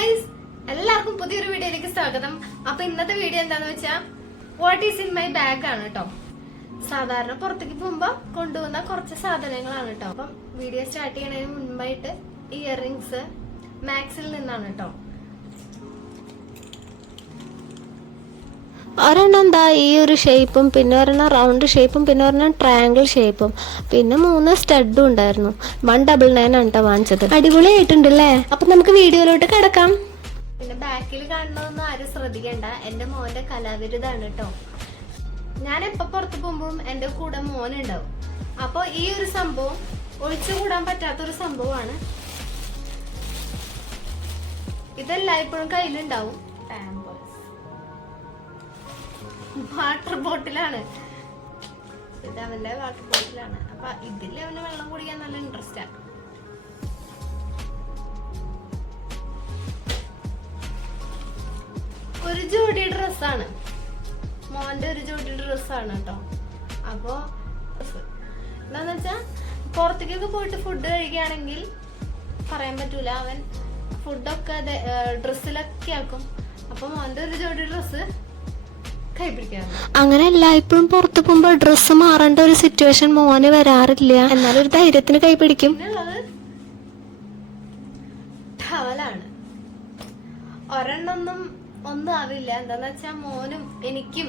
Guys എല്ലാവർക്കും പുതിയൊരു വീഡിയോയിലേക്ക് സ്വാഗതം. അപ്പൊ ഇന്നത്തെ വീഡിയോ എന്താന്ന് വെച്ചാ what is in my bag ആണ് കേട്ടോ സാധാരണ പുറത്തേക്ക് പോകുമ്പോ കൊണ്ടുപോകുന്ന കുറച്ച് സാധനങ്ങളാണ് കേട്ടോ അപ്പം വീഡിയോ സ്റ്റാർട്ട് ചെയ്യണതിന് മുൻപായിട്ട് ഇയർ റിങ്സ് മാക്സിൽ നിന്നാണ് കേട്ടോ ഒരെണ്ണം എന്താ ഈ ഒരു ഷേപ്പും പിന്നെ ഒരെണ്ണം റൗണ്ട് ഷേപ്പും പിന്നെ ഒരെണ്ണം ട്രയാങ്കിൾ ഷേപ്പും. പിന്നെ മൂന്ന് സ്റ്റഡും ഉണ്ടായിരുന്നു. വൺ ഡബിൾ നയൻ ആണ് കേട്ടോ വാങ്ങിച്ചത്. അടിപൊളിയായിട്ടുണ്ടല്ലേ? അപ്പൊ നമുക്ക് വീഡിയോയിലോട്ട് കിടക്കാം. പിന്നെ ബാക്കിൽ കാണുന്നതൊന്നും ആരും ശ്രദ്ധിക്കണ്ട. എന്റെ മോന്റെ കലാവിരുതാണ് കേട്ടോ ഞാൻ എപ്പോ പുറത്ത് പോകുമ്പോഴും എന്റെ കൂടെ മോനുണ്ടാവും അപ്പൊ ഈ ഒരു സംഭവം ഒഴിച്ചുകൂടാൻ പറ്റാത്തൊരു സംഭവമാണ്. ഇതെല്ലായ്പ്പോഴും കയ്യിലുണ്ടാവും. വാട്ടർ ബോട്ടിലാണ്. ഇത് അവന്റെ വാട്ടർ ബോട്ടിലാണ്. അപ്പൊ ഇതിൽ അവന് വെള്ളം കുടിക്കാൻ നല്ല ഇൻട്രസ്റ്റ് ആണ് ഒരു ജോഡി ഡ്രസ്സാണ് മോന്റെ ഒരു ജോഡി ഡ്രസ്സാണ് കേട്ടോ അപ്പോ dress. എന്താന്ന് വെച്ചാ പുറത്തേക്കൊക്കെ പോയിട്ട് ഫുഡ് കഴിക്കുകയാണെങ്കിൽ പറയാൻ പറ്റൂല. അവൻ ഫുഡൊക്കെ ഡ്രസ്സിലൊക്കെ ആക്കും. അപ്പൊ മോന്റെ ഒരു ജോഡി ഡ്രസ്സ് അങ്ങനെ എല്ലായ്പ്പോഴും പുറത്ത് പോകുമ്പോൾ ഡ്രസ്സ് മാറേണ്ട ഒരു സിറ്റുവേഷൻ മോന് വരാറില്ല. എന്നാലും ഒരു ധൈര്യത്തിന് കൈപിടിക്കും. ടവലാണ് ഒരെണ്ണൊന്നും ഒന്നും ആവില്ല. എന്താന്ന് വെച്ചാ മോനും എനിക്കും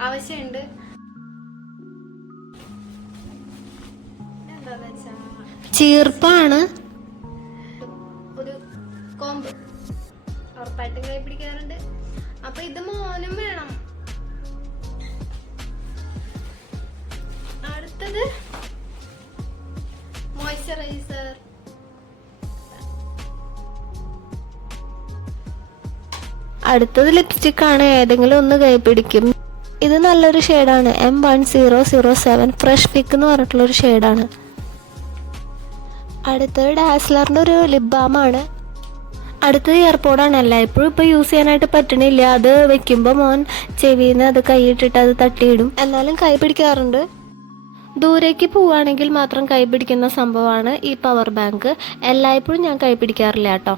ആവശ്യമുണ്ട്. എന്താന്ന് വെച്ചാ ചീർപ്പാണ്. ഒരു കോമ്പ്. ഉറപ്പായിട്ടും കൈ പിടിക്കാറുണ്ട് അപ്പൊ ഇത് മോനും വേണം. അടുത്തത് മോയ്സ്ചറൈസർ അടുത്തത് ലിപ്സ്റ്റിക് ആണ്. ഏതെങ്കിലും ഒന്ന് കൈപിടിക്കും ഇത് നല്ലൊരു ഷെയ്ഡാണ് M one zero zero seven fresh pick എന്ന് പറഞ്ഞിട്ടുള്ള ഒരു ഷെയ്ഡാണ് അടുത്തത് ഡാസ്ലറിന്റെ ഒരു ലിപ് ബാം ആണ്. അടുത്തത് ഇയർപോഡാണ് എല്ലായ്പ്പോഴും ഇപ്പോൾ യൂസ് ചെയ്യാനായിട്ട് പറ്റണില്ല. അത് വെക്കുമ്പോൾ മോൻ ചെവിയിൽ നിന്ന് അത് കൈയിട്ടിട്ട് അത് തട്ടിയിടും. എന്നാലും കൈ പിടിക്കാറുണ്ട്. ദൂരേക്ക് പോവുകയാണെങ്കിൽ മാത്രം കൈപിടിക്കുന്ന സംഭവമാണ് ഈ പവർ ബാങ്ക് എല്ലായ്പ്പോഴും ഞാൻ കൈപിടിക്കാറില്ല കേട്ടോ.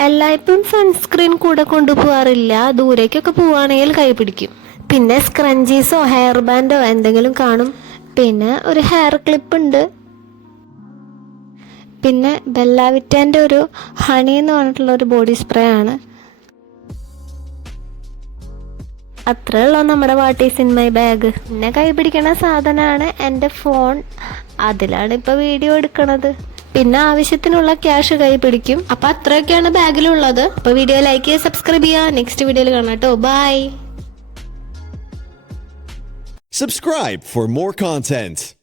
എല്ലായ്പ്പോഴും സൺസ്ക്രീൻ കൂടെ കൊണ്ടുപോകാറില്ല ദൂരേക്കൊക്കെ പോവുകയാണെങ്കിൽ കൈ പിടിക്കും പിന്നെ സ്ക്രഞ്ചീസോ ഹെയർ ബാൻഡോ എന്തെങ്കിലും കാണും. പിന്നെ ഒരു ഹെയർ ക്ലിപ്പ് ഉണ്ട്. പിന്നെ ബെല്ലാവിറ്റാന്റെ ഒരു ഹണി എന്ന് പറഞ്ഞിട്ടുള്ള ഒരു ബോഡി സ്പ്രേ ആണ്. അത്രേ ഉള്ളൂ നമ്മുടെ വാട്ടീസ് ഇൻ മൈ ബാഗ് പിന്നെ കൈ പിടിക്കണ സാധനമാണ് എന്റെ ഫോൺ അതിലാണ് ഇപ്പോൾ വീഡിയോ എടുക്കണത്. പിന്നെ ആവശ്യത്തിനുള്ള ക്യാഷ് കൈ പിടിക്കും അപ്പൊ അത്രയൊക്കെയാണ് ബാഗിലുള്ളത് അപ്പൊ വീഡിയോ ലൈക്ക് ചെയ്യുക സബ്സ്ക്രൈബ് ചെയ്യുക. നെക്സ്റ്റ് വീഡിയോയിൽ കാണാം കേട്ടോ. Bye Subscribe for more content.